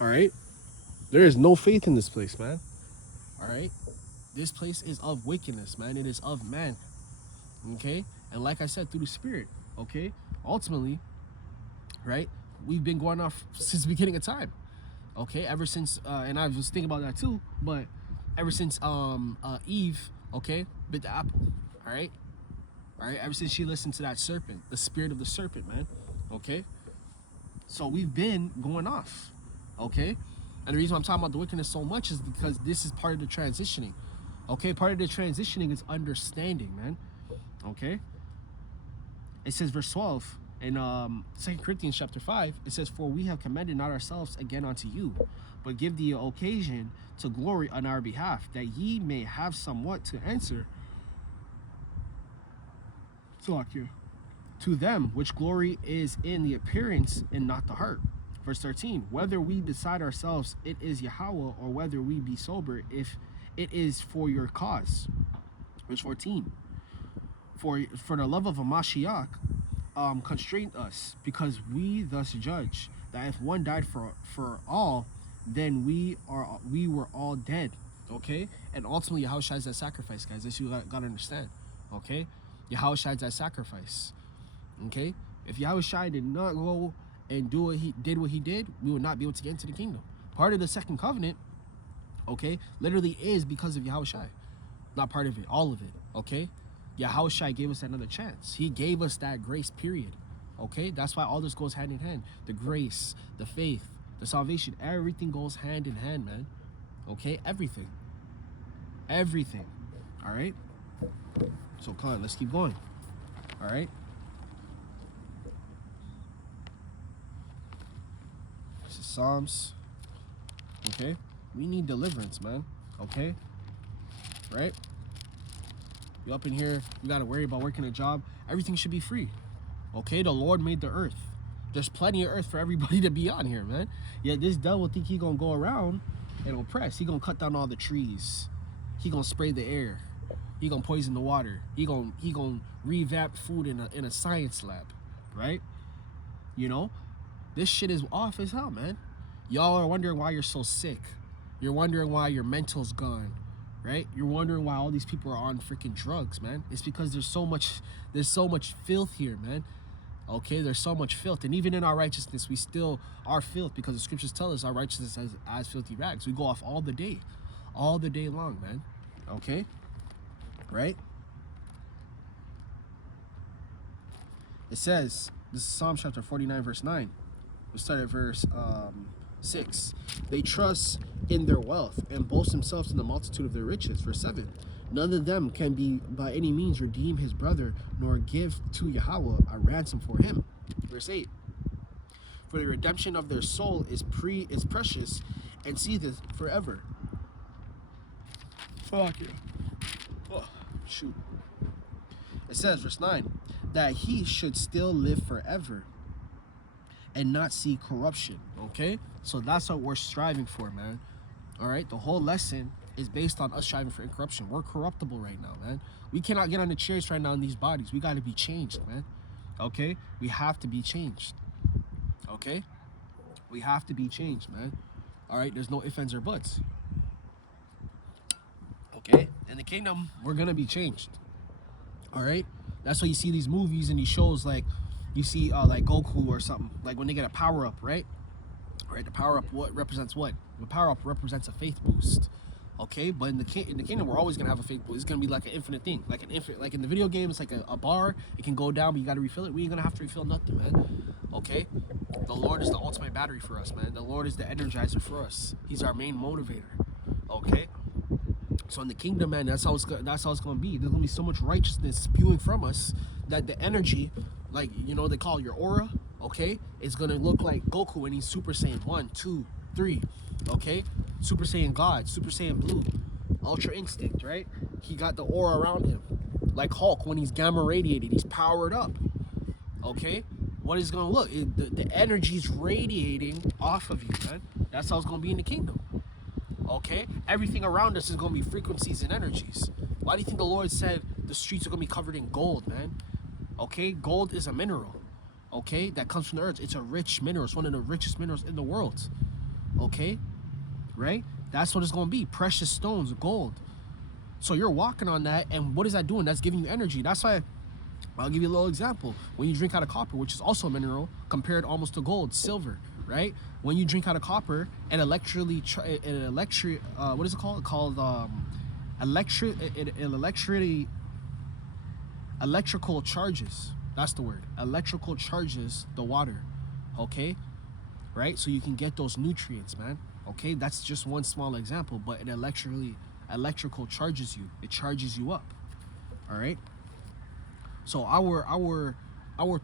All right? There is no faith in this place, man. All right? This place is of wickedness, man. It is of man. Okay? And like I said, through the Spirit. Okay? Ultimately, right? We've been going off since the beginning of time. Okay? Ever since, and I was thinking about that too, but ever since Eve, okay, bit the apple. All right? All right? Ever since she listened to that serpent, the spirit of the serpent, man. Okay? So we've been going off. Okay? And the reason I'm talking about the wickedness so much is because this is part of the transitioning. Okay? Part of the transitioning is understanding, man. Okay? It says, verse 12 in 2 Corinthians chapter 5, it says, "For we have commended not ourselves again unto you, but give the occasion to glory on our behalf, that ye may have somewhat to answer to them which glory is in the appearance and not the heart." Verse 13, "Whether we beside ourselves it is Yahawah, or whether we be sober, if it is for your cause." Verse 14, For the love of a Mashiach constrained us, because we thus judge that if one died for all, then we were all dead. Okay? And ultimately Yahawashi is that sacrifice, guys. That's what you gotta understand. Okay? Yahawashi is that sacrifice. Okay? If Yahawashi did not go and do what he did, we would not be able to get into the kingdom. Part of the second covenant, okay, literally is because of Yahawashi. Not part of it, all of it. Okay? Yahawashi gave us another chance. He gave us that grace, period. Okay? That's why all this goes hand in hand. The grace, the faith, the salvation, everything goes hand in hand, man. Okay? Everything. Everything. All right? So come on, let's keep going. All right? This is Psalms. Okay? We need deliverance, man. Okay? Right? You up in here, you gotta worry about working a job. Everything should be free. Okay? The Lord made the earth. There's plenty of earth for everybody to be on here, man. Yet this devil think he gonna go around and oppress. He gonna cut down all the trees. He gonna spray the air. He gonna poison the water. He gonna revamp food in a science lab, right? You know, this shit is off as hell, man. Y'all are wondering why you're so sick. You're wondering why your mental's gone, right? You're wondering why all these people are on freaking drugs, man. It's because there's so much filth here, man. Okay, there's so much filth, and even in our righteousness, we still are filth, because the scriptures tell us our righteousness as filthy rags. We go off all the day long, man. Okay, right? It says, this is Psalm chapter 49, verse 9. We start at verse 6. "They trust in their wealth and boast themselves in the multitude of their riches." Verse 7. "None of them can be by any means redeem his brother, nor give to Yahawah a ransom for him." Verse 8. "For the redemption of their soul is precious, and seetheth forever." Fuck you. Oh, shoot. It says, verse 9, "that he should still live forever and not see corruption." Okay? So that's what we're striving for, man. All right? The whole lesson is based on us striving for incorruption. We're corruptible right now, man. We cannot get on the chairs right now in these bodies. We got to be changed, man. Okay? We have to be changed. Okay? We have to be changed, man. All right? There's no ifs, ands, or buts. Okay? In the kingdom, we're going to be changed. All right? That's why you see these movies and these shows, like you see like Goku or something, like when they get a power up, right? Right, the power up what represents what? The power up represents a faith boost. Okay, but in the kingdom, we're always gonna have a faith boost. It's gonna be like an infinite thing, like in the video game, it's like a bar. It can go down, but you gotta refill it. We ain't gonna have to refill nothing, man. Okay, the Lord is the ultimate battery for us, man. The Lord is the energizer for us. He's our main motivator. Okay. So in the kingdom, man, that's how it's gonna be. There's gonna be so much righteousness spewing from us that the energy, like, you know, they call it your aura, okay, it's gonna look like Goku when he's Super Saiyan 1, 2, 3, okay? Super Saiyan God, Super Saiyan Blue, Ultra Instinct, right? He got the aura around him. Like Hulk when he's gamma radiated, he's powered up, okay? What is gonna look? The energy's radiating off of you, man. That's how it's gonna be in the kingdom. Okay? Everything around us is going to be frequencies and energies. Why do you think the Lord said the streets are going to be covered in gold, man? Okay? Gold is a mineral. Okay? That comes from the earth. It's a rich mineral. It's one of the richest minerals in the world. Okay, right? That's what it's gonna be. Precious stones, gold. So you're walking on that, and what is that doing? That's giving you energy. That's why I'll give you a little example. When you drink out of copper, which is also a mineral, compared almost to gold, silver, right? When you drink out of copper, what is it called? Called electrical charges. That's the word. Electrical charges the water, okay? Right? So you can get those nutrients, man. Okay, that's just one small example, but it electrical charges you. It charges you up. All right. So our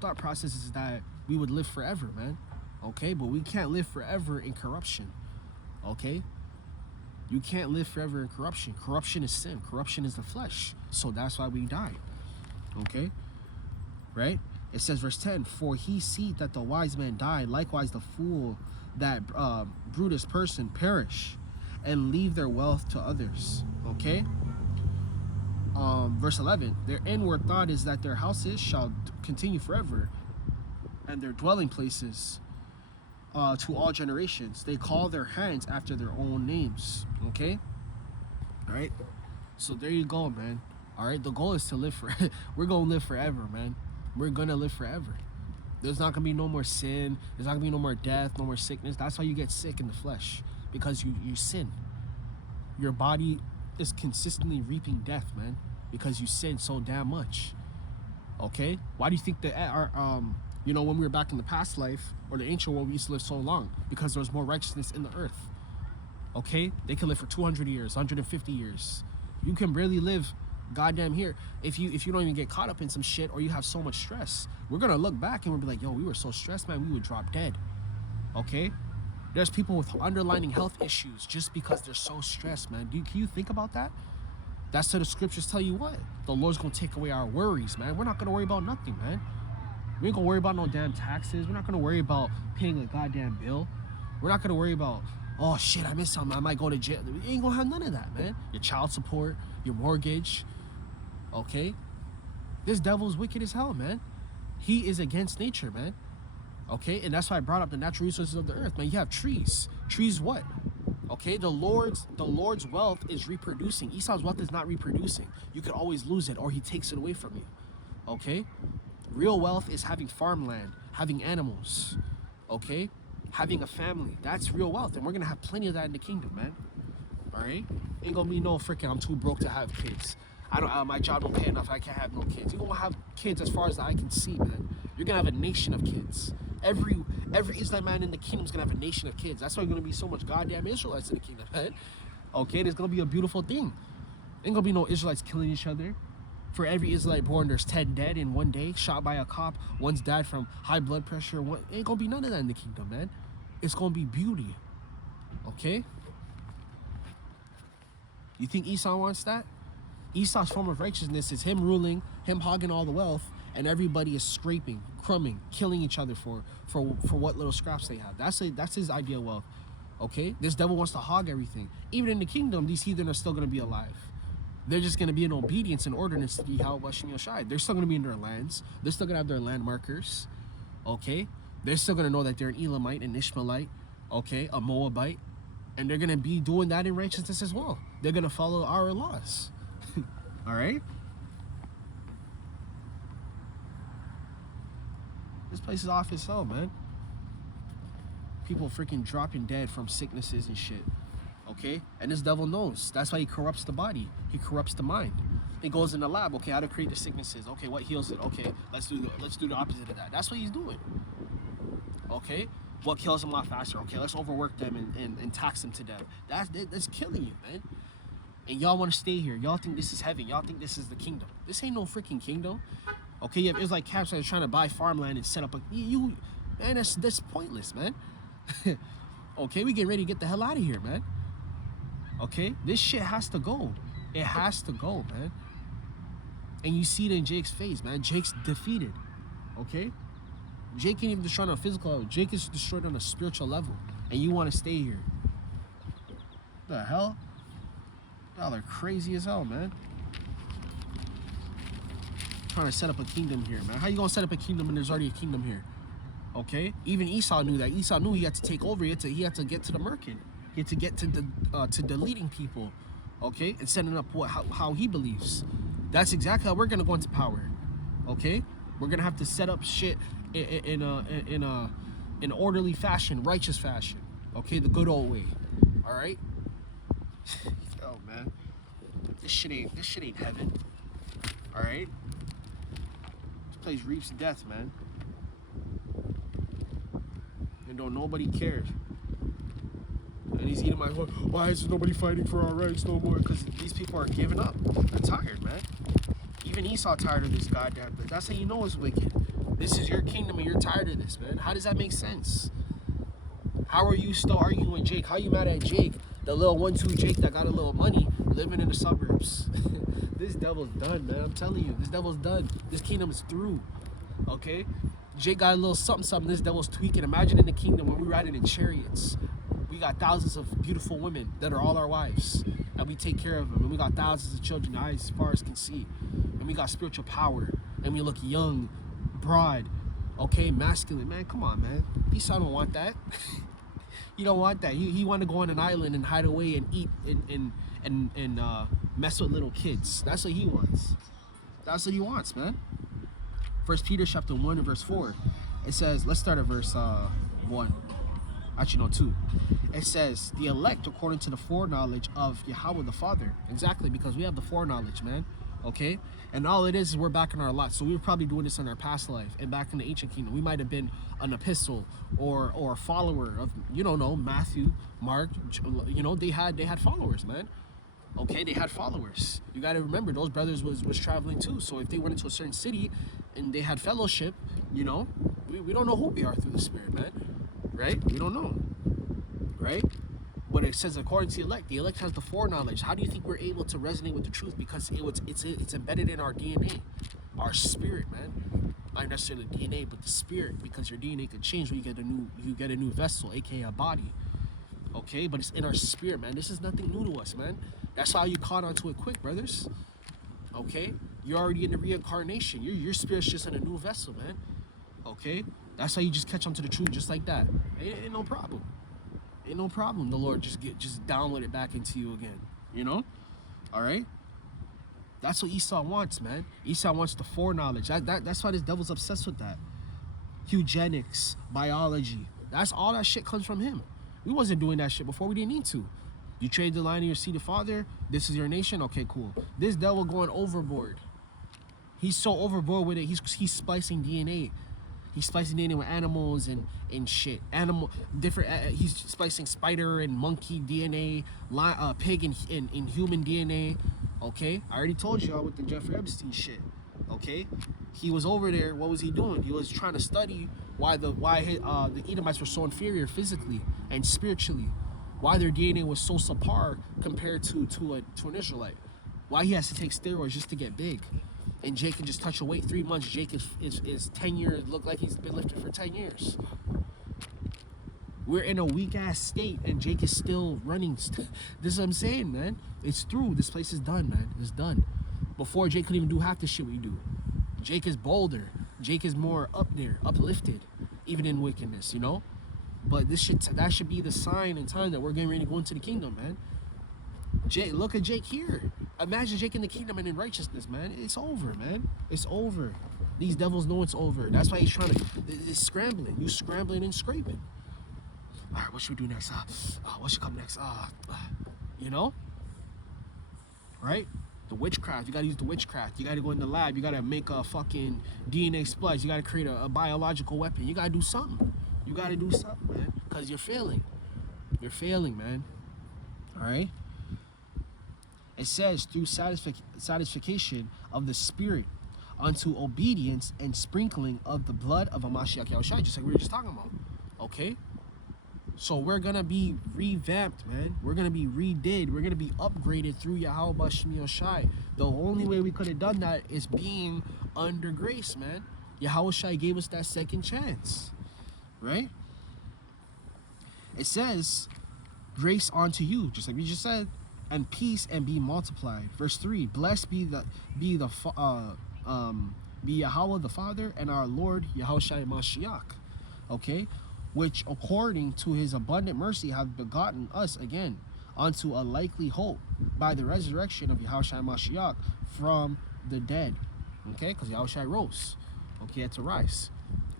thought process is that we would live forever, man. Okay, but we can't live forever in corruption. Okay, you can't live forever in corruption. Corruption is sin. Corruption is the flesh. So that's why we die. Okay, right? It says, verse 10, for he see that the wise man die, likewise the fool, that brutish person perish, and leave their wealth to others. Okay. Verse 11, their inward thought is that their houses shall continue forever, and their dwelling places to all generations. They call their hands after their own names. Okay. All right. So there you go, man. All right. The goal is to live for. We're gonna live forever, man. We're gonna live forever. There's not gonna be no more sin. There's not gonna be no more death, no more sickness. That's why you get sick in the flesh, because you sin. Your body is consistently reaping death, man, because you sin so damn much. Okay? Why do you think that you know, when we were back in the past life or the ancient world, we used to live so long? Because there was more righteousness in the earth. Okay? They can live for 200 years, 150 years. You can barely live goddamn here if you don't even get caught up in some shit, or you have so much stress. We're gonna look back and we'll be like, yo, we were so stressed, man, we would drop dead. Okay? There's people with underlying health issues just because they're so stressed, man. Can you think about that? That's what the scriptures tell you what? The Lord's gonna take away our worries, man. We're not gonna worry about nothing, man. We ain't gonna worry about no damn taxes. We're not gonna worry about paying a goddamn bill. We're not gonna worry about, oh shit, I missed something, I might go to jail. You ain't gonna have none of that, man. Your child support, your mortgage, okay? This devil's wicked as hell, man. He is against nature, man. Okay, and that's why I brought up the natural resources of the earth, man. You have trees. Trees what? Okay, the Lord's wealth is reproducing. Esau's wealth is not reproducing. You could always lose it, or he takes it away from you. Okay? Real wealth is having farmland, having animals, okay? Having a family. That's real wealth, and we're gonna have plenty of that in the kingdom, man. All right? Ain't gonna be no freaking I'm too broke to have kids. I don't. My job don't pay enough. I can't have no kids. You're gonna have kids as far as the eye can see, man. You're gonna have a nation of kids. Every Israelite man in the kingdom's gonna have a nation of kids. That's why there's gonna be so much goddamn Israelites in the kingdom, man. Okay, there's gonna be a beautiful thing. Ain't gonna be no Israelites killing each other. For every Israelite born, there's 10 dead in one day, shot by a cop. One's died from high blood pressure. Ain't gonna be none of that in the kingdom, man. It's gonna be beauty. Okay? You think Esau wants that? Esau's form of righteousness is him ruling, him hogging all the wealth, and everybody is scraping, crumbing, killing each other for what little scraps they have. That's his ideal wealth. Okay? This devil wants to hog everything. Even in the kingdom, these heathen are still gonna be alive. They're just going to be in obedience and ordinance to the Yahawashi. They're still going to be in their lands. They're still going to have their land markers. Okay? They're still going to know that they're an Elamite, an Ishmaelite, okay, a Moabite. And they're going to be doing that in righteousness as well. They're going to follow our laws. All right? This place is off as hell, man. People freaking dropping dead from sicknesses and shit. Okay, and this devil knows. That's why he corrupts the body. He corrupts the mind. He goes in the lab. Okay, how to create the sicknesses. Okay, what heals it? Okay, let's do the opposite of that. That's what he's doing. Okay, what kills them a lot faster? Okay, let's overwork them and tax them to death. That's killing you, man. And y'all want to stay here. Y'all think this is heaven. Y'all think this is the kingdom. This ain't no freaking kingdom. Okay, you have Israelite camps that are trying to buy farmland and set up man. That's pointless, man. Okay, we getting ready to get the hell out of here, man. Okay, this shit has to go. It has to go, man. And you see it in Jake's face, man. Jake's defeated. Okay, Jake ain't even destroyed on a physical level. Jake is destroyed on a spiritual level, and you want to stay here. What the hell? Y'all are crazy as hell, man. Trying to set up a kingdom here, man. How you gonna set up a kingdom when there's already a kingdom here? Okay, even Esau knew that. Esau knew he had to take over. He had to get to the merkin. He had to get to deleting people, okay, and setting up how he believes. That's exactly how we're gonna go into power. Okay, we're gonna have to set up shit in an orderly fashion, righteous fashion. Okay, the good old way. All right. Oh man, this shit ain't heaven. All right. This place reaps death, man. And don't nobody cares. And he's eating my heart. Why is nobody fighting for our rights no more? Because these people are giving up. They're tired, man. Even Esau tired of this goddamn. But that's how you know it's wicked. This is your kingdom and you're tired of this, man. How does that make sense? How are you still arguing with Jake? How are you mad at Jake? The little 1-2 Jake that got a little money living in the suburbs. This devil's done, man. I'm telling you. This devil's done. This kingdom is through. Okay? Jake got a little something. This devil's tweaking. Imagine in the kingdom when we're riding in chariots. We got thousands of beautiful women that are all our wives. And we take care of them. And we got thousands of children, eyes as far as can see. And we got spiritual power. And we look young, broad, okay, masculine. Man, come on, man. Esau don't want that. You don't want that. He want to go on an island and hide away and eat and mess with little kids. That's what he wants. That's what he wants, man. 1 Peter chapter 1 and verse 4. It says, let's start at verse 1. Actually, no, 2. It says, the elect according to the foreknowledge of Yahawah the Father. Exactly, because we have the foreknowledge, man. Okay? And all it is we're back in our lot. So we were probably doing this in our past life. And back in the ancient kingdom, we might have been an epistle or a follower of, you don't know, Matthew, Mark. You know, they had followers, man. Okay, they had followers. You got to remember, those brothers was traveling too. So if they went into a certain city and they had fellowship, you know, we don't know who we are through the Spirit, man. Right? We don't know. Right? But it says according to the elect has the foreknowledge. How do you think we're able to resonate with the truth? Because it's embedded in our DNA, our spirit, man. Not necessarily DNA, but the spirit. Because your DNA could change when you get a new vessel, aka a body. Okay, but it's in our spirit, man. This is nothing new to us, man. That's how you caught onto it quick, brothers. Okay, you're already in the reincarnation. Your spirit's just in a new vessel, man. Okay, that's how you just catch onto the truth, just like that. Ain't no problem. Ain't no problem. The Lord just download it back into you again. You know? All right. That's what Esau wants, man. Esau wants the foreknowledge. That's why this devil's obsessed with that. Eugenics, biology. That's all that shit comes from him. We wasn't doing that shit before. We didn't need to. You trade the line of your seed of father. This is your nation. Okay, cool. This devil going overboard. He's so overboard with it. He's splicing DNA. He's splicing DNA with animals and shit. He's splicing spider and monkey DNA, pig and human DNA. Okay, I already told y'all with the Jeffrey Epstein shit. Okay, he was over there. What was he doing? He was trying to study why the Edomites were so inferior physically and spiritually. Why their DNA was so subpar compared to an Israelite. Why he has to take steroids just to get big. And Jake can just touch a weight. 3 months, Jake is 10 years, look like he's been lifting for 10 years. We're in a weak-ass state, and Jake is still running. This is what I'm saying, man. It's through. This place is done, man. It's done. Before, Jake couldn't even do half the shit we do. Jake is bolder. Jake is more up there, uplifted, even in wickedness, you know? But that should be the sign and time that we're getting ready to go into the kingdom, man. Jake, look at Jake here. Imagine Jake in the kingdom and in righteousness, man. It's over, man. It's over. These devils know it's over. That's why he's trying to. It's scrambling. You scrambling and scraping. All right, what should we do next? What should come next? You know, right? The witchcraft. You gotta use the witchcraft. You gotta go in the lab. You gotta make a fucking DNA splice. You gotta create a biological weapon. You gotta do something. You gotta do something, man. Cause you're failing. You're failing, man. All right. It says, through satisfaction of the Spirit unto obedience and sprinkling of the blood of a Mashiach Yahawashi, just like we were just talking about. Okay? So we're going to be revamped, man. We're going to be redid. We're going to be upgraded through Yahawashi. The only way we could have done that is being under grace, man. Yahawashi gave us that second chance. Right? It says, grace unto you, just like we just said, and peace and be multiplied. Verse 3, blessed be Yahawah the Father and our Lord Yahawashi Mashiach. okay, which according to his abundant mercy have begotten us again unto a likely hope by the resurrection of Yahawashi Mashiach from the dead. Okay, because Yahawashi rose. Okay, he had to rise.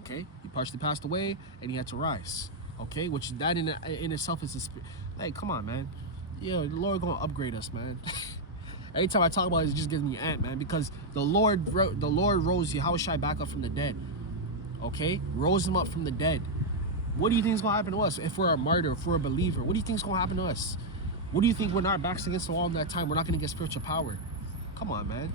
Okay, he partially passed away and he had to rise. Okay, which that in itself is a spirit. Like, come on, man. Yeah, the Lord gonna upgrade us, man. Every time I talk about it, it just gives me ant, man, because the Lord rose Yahawashi back up from the dead. Okay, rose him up from the dead. What do you think is gonna happen to us if we're a martyr, if we're a believer? What do you think is gonna happen to us? What do you think when our backs against the wall in that time, we're not gonna get spiritual power? Come on, man.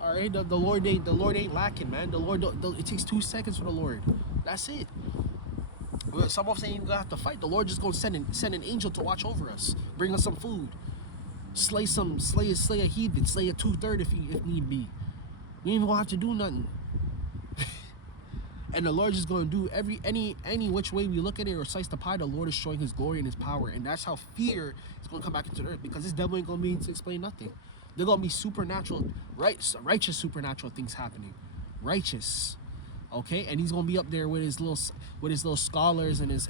All right, the Lord ain't lacking, man. The Lord, it takes 2 seconds for the Lord. That's it. Some of us ain't even gonna have to fight. The Lord just gonna send an angel to watch over us, bring us some food, slay a heathen, slay a 2/3 if need be. We ain't even gonna have to do nothing. And the Lord is going to do any which way we look at it or slice the pie. The Lord is showing His glory and His power, and that's how fear is going to come back into the earth, because this devil ain't going to be able to explain nothing. They're going to be supernatural, righteous supernatural things happening, righteous, okay. And he's going to be up there with his little scholars and his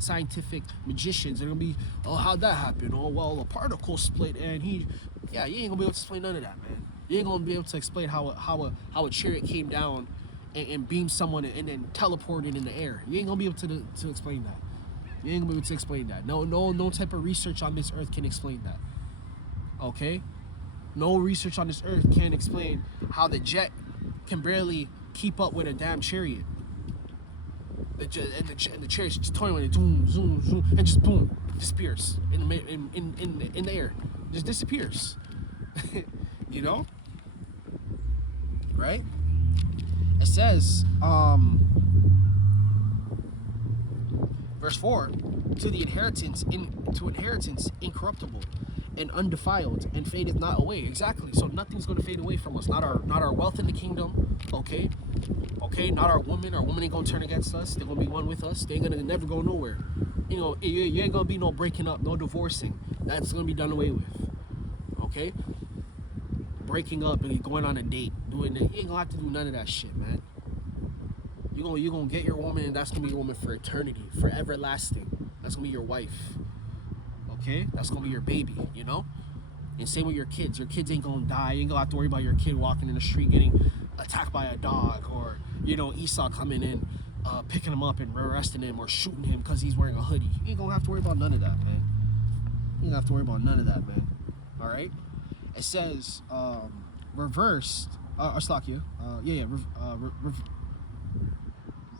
scientific magicians. They're going to be, oh, how'd that happen? Oh, well, a particle split, and you ain't going to be able to explain none of that, man. You ain't going to be able to explain how a chariot came down and beam someone and then teleported in the air. You ain't gonna be able to explain that. You ain't gonna be able to explain that. No type of research on this earth can explain that. Okay? No research on this earth can explain how the jet can barely keep up with a damn chariot. The chariot's just toying with it, zoom, zoom, zoom, and just boom, disappears in the air. Just disappears. You know? Right? It says, verse 4, to inheritance incorruptible and undefiled and fadeth not away. Exactly. So nothing's going to fade away from us. Not our wealth in the kingdom. Okay. Not our women. Our women ain't going to turn against us. They're going to be one with us. They ain't going to never go nowhere. You know, you ain't going to be no breaking up, no divorcing. That's going to be done away with. Okay. Breaking up and going on a date, doing it, you ain't gonna have to do none of that shit, man. You're gonna get your woman, and that's gonna be your woman for eternity, for everlasting. That's gonna be your wife. Okay? That's gonna be your baby, you know? And same with your kids. Your kids ain't gonna die. You ain't gonna have to worry about your kid walking in the street getting attacked by a dog, or, you know, Esau coming in, picking him up and arresting him or shooting him because he's wearing a hoodie. You ain't gonna have to worry about none of that, man. You ain't gonna have to worry about none of that, man. Alright? It says, reversed, Slakia,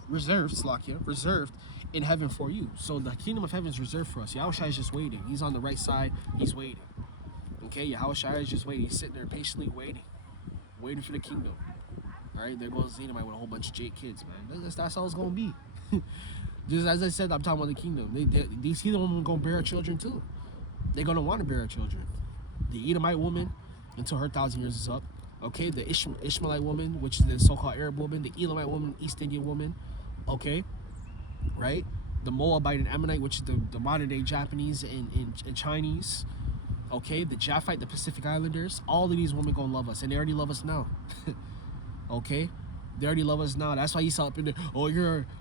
reserved, Slakia, reserved in heaven for you. So the kingdom of heaven is reserved for us. Yahawashi is just waiting. He's on the right side. He's waiting. Okay, Yahawashi is just waiting. He's sitting there patiently waiting for the kingdom. All right, there goes Edomite with a whole bunch of Jade kids, man. That's how it's gonna be. Just as I said, I'm talking about the kingdom. These kingdom women gonna bear children too. They're gonna want to bear children. The Edomite woman, until her 1,000 years is up. Okay, the Ishmaelite woman, which is the so-called Arab woman. The Elamite woman, East Indian woman. Okay, right? The Moabite and Ammonite, which is the modern-day Japanese and Chinese. Okay, the Japhite, the Pacific Islanders. All of these women gonna love us, and they already love us now. Okay, they already love us now. That's why he's up in there. Oh,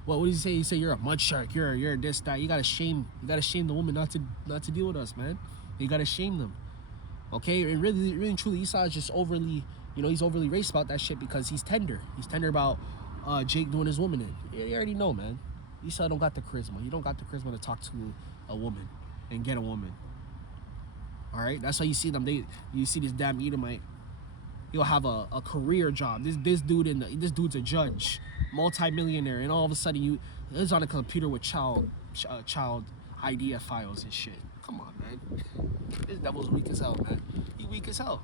what did he say? He said you're a mud shark. You're this, that. You gotta shame the woman not to deal with us, man. You gotta shame them. Okay, and really and truly, Esau is just overly, he's overly racist about that shit because he's tender. He's tender about Jake doing his woman in. You already know, man. Esau don't got the charisma. You don't got the charisma to talk to a woman and get a woman. All right, that's why you see them. You see this damn Edomite. He'll have a career job. This dude's a judge, multi-millionaire, and all of a sudden he's on a computer with child idea files and shit. Come on, man. This devil's weak as hell, man. You weak as hell.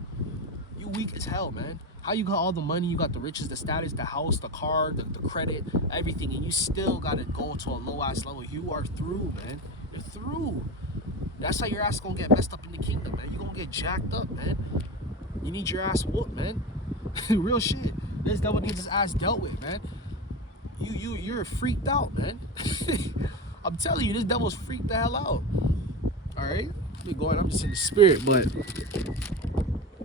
You weak as hell, man. How you got all the money, you got the riches, the status, the house, the car, the credit, everything, and you still gotta go to a low-ass level. You are through, man. You're through. That's how your ass gonna get messed up in the kingdom, man. You gonna get jacked up, man. You need your ass whooped, man. Real shit. This devil needs his ass dealt with, man. You're freaked out, man. I'm telling you, this devil's freaked the hell out. All right, I'm just in the spirit, but